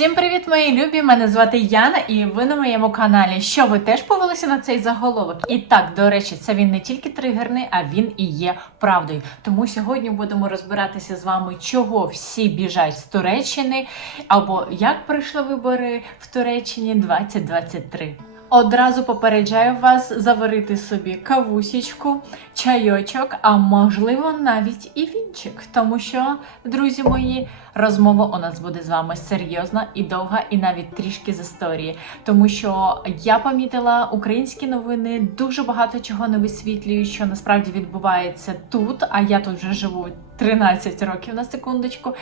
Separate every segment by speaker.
Speaker 1: Всім привіт, мої любі! Мене звати Яна, і ви на моєму каналі. Що ви теж повелися на цей заголовок? І так, до речі, це він не тільки тригерний, а він і є правдою. Тому сьогодні будемо розбиратися з вами, чого всі біжать з Туреччини, або як пройшли вибори в Туреччині 2023. Одразу попереджаю вас заварити собі кавусічку, чайочок, а можливо навіть і вінчик. Тому що, друзі мої, розмова у нас буде з вами серйозна і довга, і навіть трішки з історії. Тому що я помітила українські новини дуже багато чого не висвітлюють, що насправді відбувається тут. А я тут вже живу 13 років на секундочку.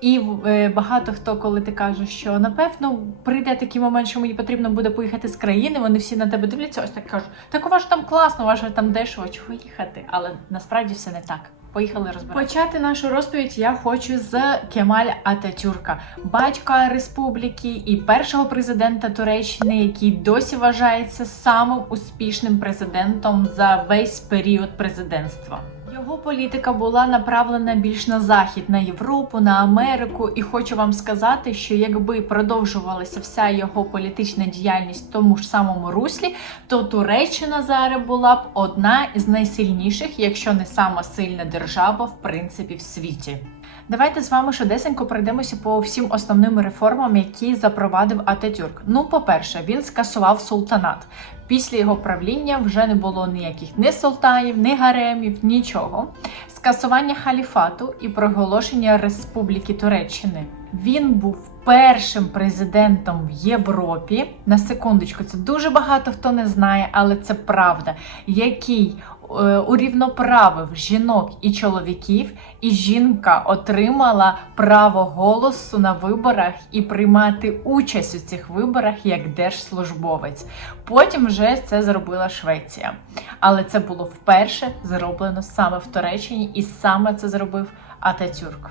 Speaker 1: І е, багато хто, коли ти кажеш, що напевно прийде такий момент, що мені потрібно буде поїхати з країни, вони всі на тебе дивляться, ось так кажуть, так у вас там класно, у вас там дешево, чого їхати? Але насправді все не так. Поїхали розбиратися. Почати нашу розповідь я хочу з Кемаль Ататюрка, батька республіки і першого президента Туреччини, який досі вважається самим успішним президентом за весь період президентства. Його політика була направлена більш на захід, на Європу, на Америку. І хочу вам сказати, що якби продовжувалася вся його політична діяльність в тому ж самому руслі, то Туреччина зараз була б одна із найсильніших, якщо не сама сильна держава, в принципі, в світі. Давайте з вами швидесенько пройдемося по всім основним реформам, які запровадив Ататюрк. Ну, по-перше, він скасував султанат. Після його правління вже не було ніяких ні султанів, ні гаремів, нічого. Скасування халіфату і проголошення Республіки Туреччини. Він був першим президентом в Європі. На секундочку, це дуже багато хто не знає, але це правда, який урівноправив жінок і чоловіків, і жінка отримала право голосу на виборах і приймати участь у цих виборах як держслужбовець. Потім вже це зробила Швеція. Але це було вперше зроблено саме в Туреччині, і саме це зробив Ататюрк.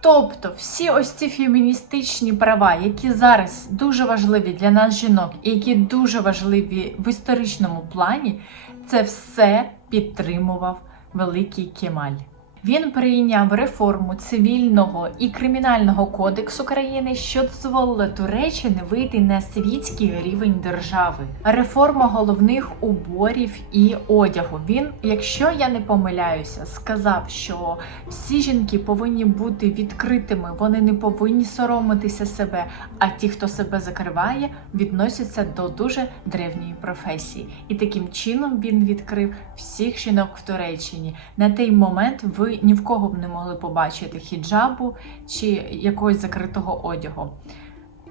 Speaker 1: Тобто всі ось ці феміністичні права, які зараз дуже важливі для нас жінок, і які дуже важливі в історичному плані, це все підтримував великий Кемаль. Він прийняв реформу цивільного і кримінального кодексу країни, що дозволила Туреччині вийти на світський рівень держави. Реформа головних уборів і одягу. Він, якщо я не помиляюся, сказав, що всі жінки повинні бути відкритими, вони не повинні соромитися себе. А ті, хто себе закриває, відносяться до дуже древньої професії. І таким чином він відкрив всіх жінок в Туреччині. На той момент ви ні в кого б не могли побачити хіджабу чи якогось закритого одягу,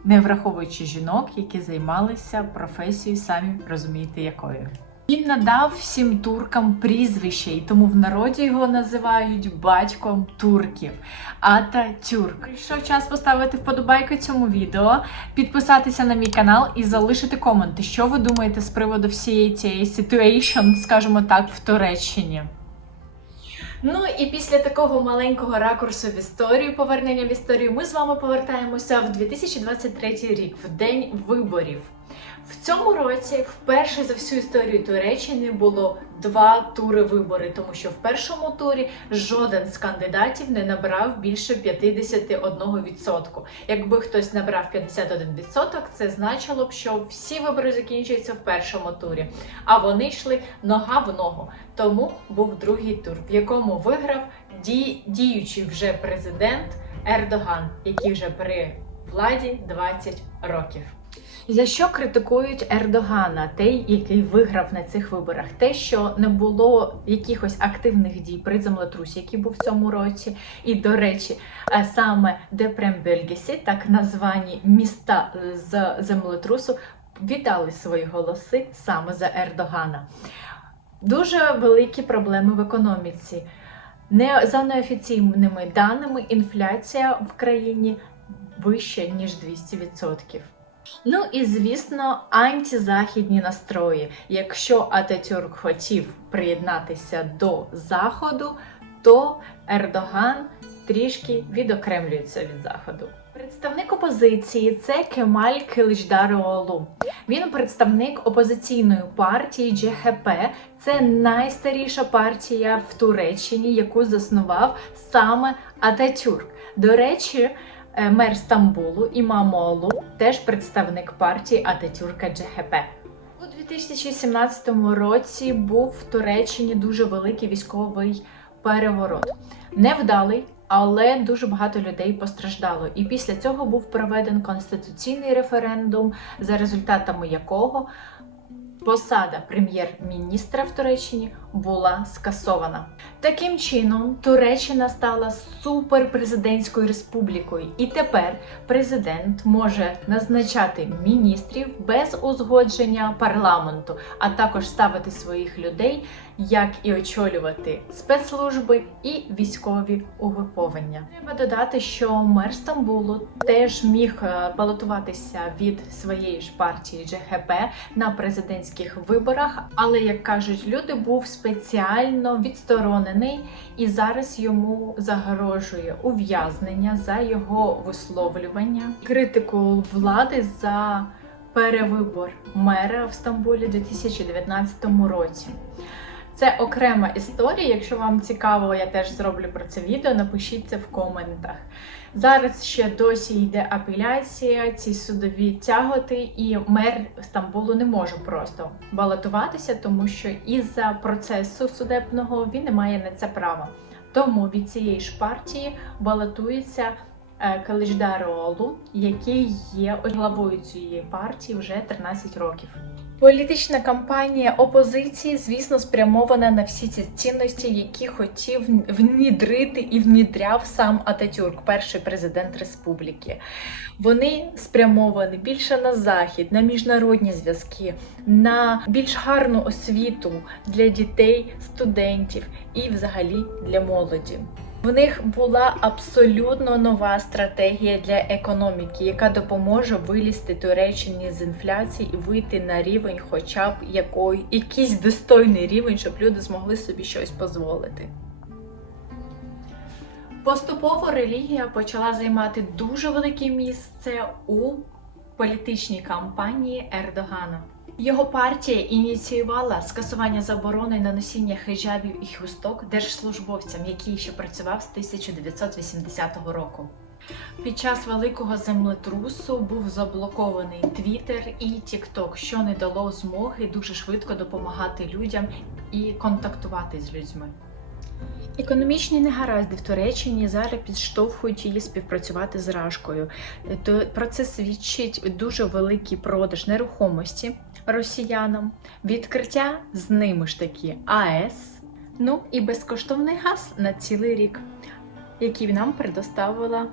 Speaker 1: не враховуючи жінок, які займалися професією, самі розумієте, якою. Він надав всім туркам прізвище, і тому в народі його називають батьком турків. Ататюрк. Прийшов час поставити вподобайку цьому відео, підписатися на мій канал і залишити коменти, що ви думаєте з приводу всієї цієї ситуейшн, скажімо так, в Туреччині. Ну і після такого маленького ракурсу в історію, повернення в історію, ми з вами повертаємося в 2023 рік, в день виборів. В цьому році вперше за всю історію Туреччини було два тури вибори, тому що в першому турі жоден з кандидатів не набрав більше 51%. Якби хтось набрав 51%, це значило б, що всі вибори закінчуються в першому турі, а вони йшли нога в ногу. Тому був другий тур, в якому виграв ді... діючий вже президент Ердоган, який вже при владі 20 років. За що критикують Ердогана, той, який виграв на цих виборах? Те, що не було якихось активних дій при землетрусі, який був в цьому році. І, до речі, е, саме Депрембельгесі, так названі міста з землетрусу, віддали свої голоси саме за Ердогана. Дуже великі проблеми в економіці. Не за неофіційними даними, інфляція в країні вища ніж 200%. Ну і звісно, антизахідні настрої. Якщо Ататюрк хотів приєднатися до Заходу, то Ердоган трішки відокремлюється від Заходу. Представник опозиції це Кемаль Киличдароглу. Він представник опозиційної партії ДЖХП. Це найстаріша партія в Туреччині, яку заснував саме Ататюрк. До речі, мер Стамбулу Імамоğlu, теж представник партії Ататюрка ДЖГП. У 2017 році був в Туреччині дуже великий військовий переворот. Невдалий, але дуже багато людей постраждало. І після цього був проведен конституційний референдум, за результатами якого посада прем'єр-міністра в Туреччині була скасована. Таким чином, Туреччина стала суперпрезидентською республікою, і тепер президент може назначати міністрів без узгодження парламенту, а також ставити своїх людей, як і очолювати спецслужби і військові угруповання. Треба додати, що мер Стамбулу теж міг е, балотуватися від своєї ж партії ДЖГП на президентських виборах, але як кажуть люди, був спеціально відсторонений, і зараз йому загрожує ув'язнення за його висловлювання, критику влади за перевибор мера в Стамбулі у 2019 році. Це окрема історія. Якщо вам цікаво, я теж зроблю про це відео. Напишіть це в коментах. Зараз ще досі йде апеляція, ці судові тяготи, і мер Стамбулу не може просто балотуватися, тому що із-за процесу судебного він не має на це права. Тому від цієї ж партії балотується е, Калиждароğlu, який є главою цієї партії вже 13 років. Політична кампанія опозиції, звісно, спрямована на всі ці цінності, які хотів внідрити і внідряв сам Ататюрк, перший президент республіки. Вони спрямовані більше на захід, на міжнародні зв'язки, на більш гарну освіту для дітей, студентів і, взагалі, для молоді. В них була абсолютно нова стратегія для економіки, яка допоможе вилізти Туреччині з інфляції і вийти на рівень, хоча б якої, якийсь достойний рівень, щоб люди змогли собі щось дозволити. Поступово релігія почала займати дуже велике місце у політичній кампанії Ердогана. Його партія ініціювала скасування заборони на носіння хижабів і хусток держслужбовцям, який ще працював з 1980 року. Під час великого землетрусу був заблокований Твіттер і Тікток, що не дало змоги дуже швидко допомагати людям і контактувати з людьми. Економічні негаразди в Туреччині зараз підштовхують її співпрацювати з Рашкою. То про це свідчить дуже великий продаж нерухомості росіянам, відкриття з ними ж таки АЕС, ну і безкоштовний газ на цілий рік, який нам предоставила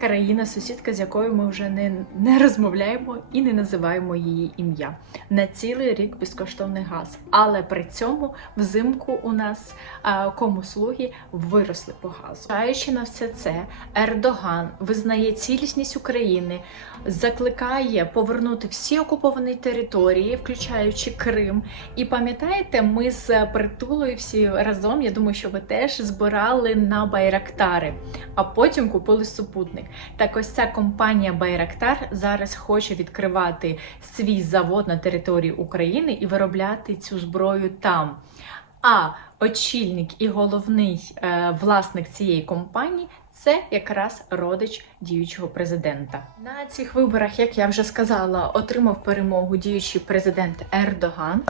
Speaker 1: країна-сусідка, з якою ми вже не, не розмовляємо і не називаємо її ім'я. На цілий рік безкоштовний газ. Але при цьому взимку у нас а, комуслуги виросли по газу. Зважаючи на все це, Ердоган визнає цілісність України, закликає повернути всі окуповані території, включаючи Крим. І пам'ятаєте, ми з притулою всі разом, я думаю, що ви теж збирали на байрактари, а потім купили супутник. Так ось ця компанія Байрактар зараз хоче відкривати свій завод на території України і виробляти цю зброю там. А очільник і головний е, власник цієї компанії це якраз родич діючого президента. На цих виборах, як я вже сказала, отримав перемогу діючий президент Ердоган.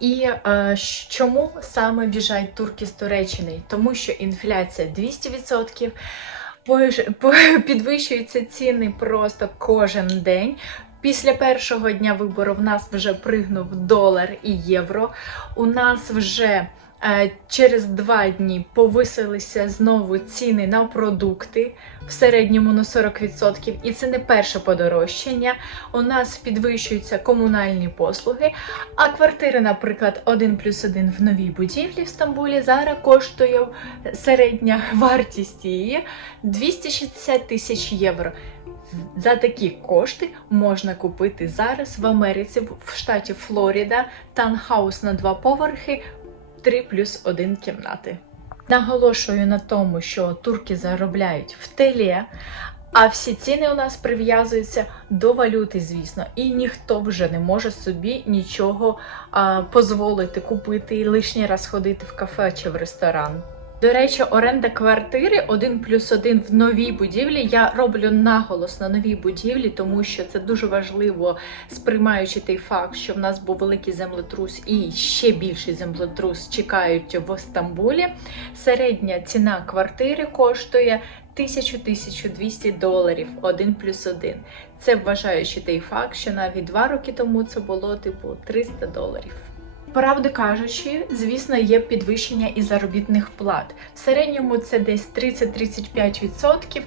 Speaker 1: І е, чому саме в'їжджають турки з Туреччини? Тому що інфляція 200%. Підвищуються ціни просто кожен день. Після першого дня вибору в нас вже пригнув долар і євро. У нас вже через два дні повисилися знову ціни на продукти в середньому на 40%. І це не перше подорожчання. У нас підвищуються комунальні послуги. А квартира, наприклад, 1 плюс 1 в новій будівлі в Стамбулі зараз коштує середня вартість її 260 тисяч євро. За такі кошти можна купити зараз в Америці, в штаті Флоріда, танхаус на два поверхи, 3 плюс 1 кімнати. Наголошую на тому, що турки заробляють в теле, а всі ціни у нас прив'язуються до валюти, звісно, і ніхто вже не може собі нічого а, дозволити купити і лишній раз ходити в кафе чи в ресторан. До речі, оренда квартири 1 плюс 1 в новій будівлі. Я роблю наголос на новій будівлі, тому що це дуже важливо, сприймаючи той факт, що в нас був великий землетрус і ще більший землетрус чекають в Стамбулі. Середня ціна квартири коштує 1000-1200 доларів 1 плюс 1. Це вважаючи той факт, що навіть два роки тому це було типу 300 доларів. Правду кажучи, звісно, є підвищення і заробітних плат. В середньому це десь 30-35%.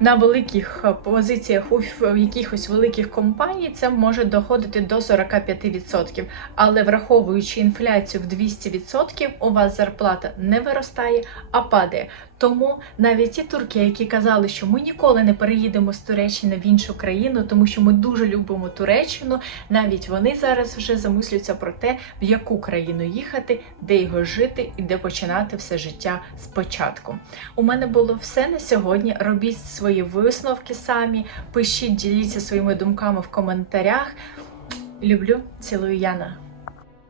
Speaker 1: На великих е, позиціях у якихось великих компаній це може доходити до 45%. Але враховуючи інфляцію в 200%, у вас зарплата не виростає, а падає. Тому навіть ті турки, які казали, що ми ніколи не переїдемо з Туреччини в іншу країну, тому що ми дуже любимо Туреччину, навіть вони зараз вже замислюються про те, в яку країну їхати, де його жити і де починати все життя спочатку. У мене було все на сьогодні. Робіть свої висновки самі, пишіть, діліться своїми думками в коментарях. Люблю, цілую Яна.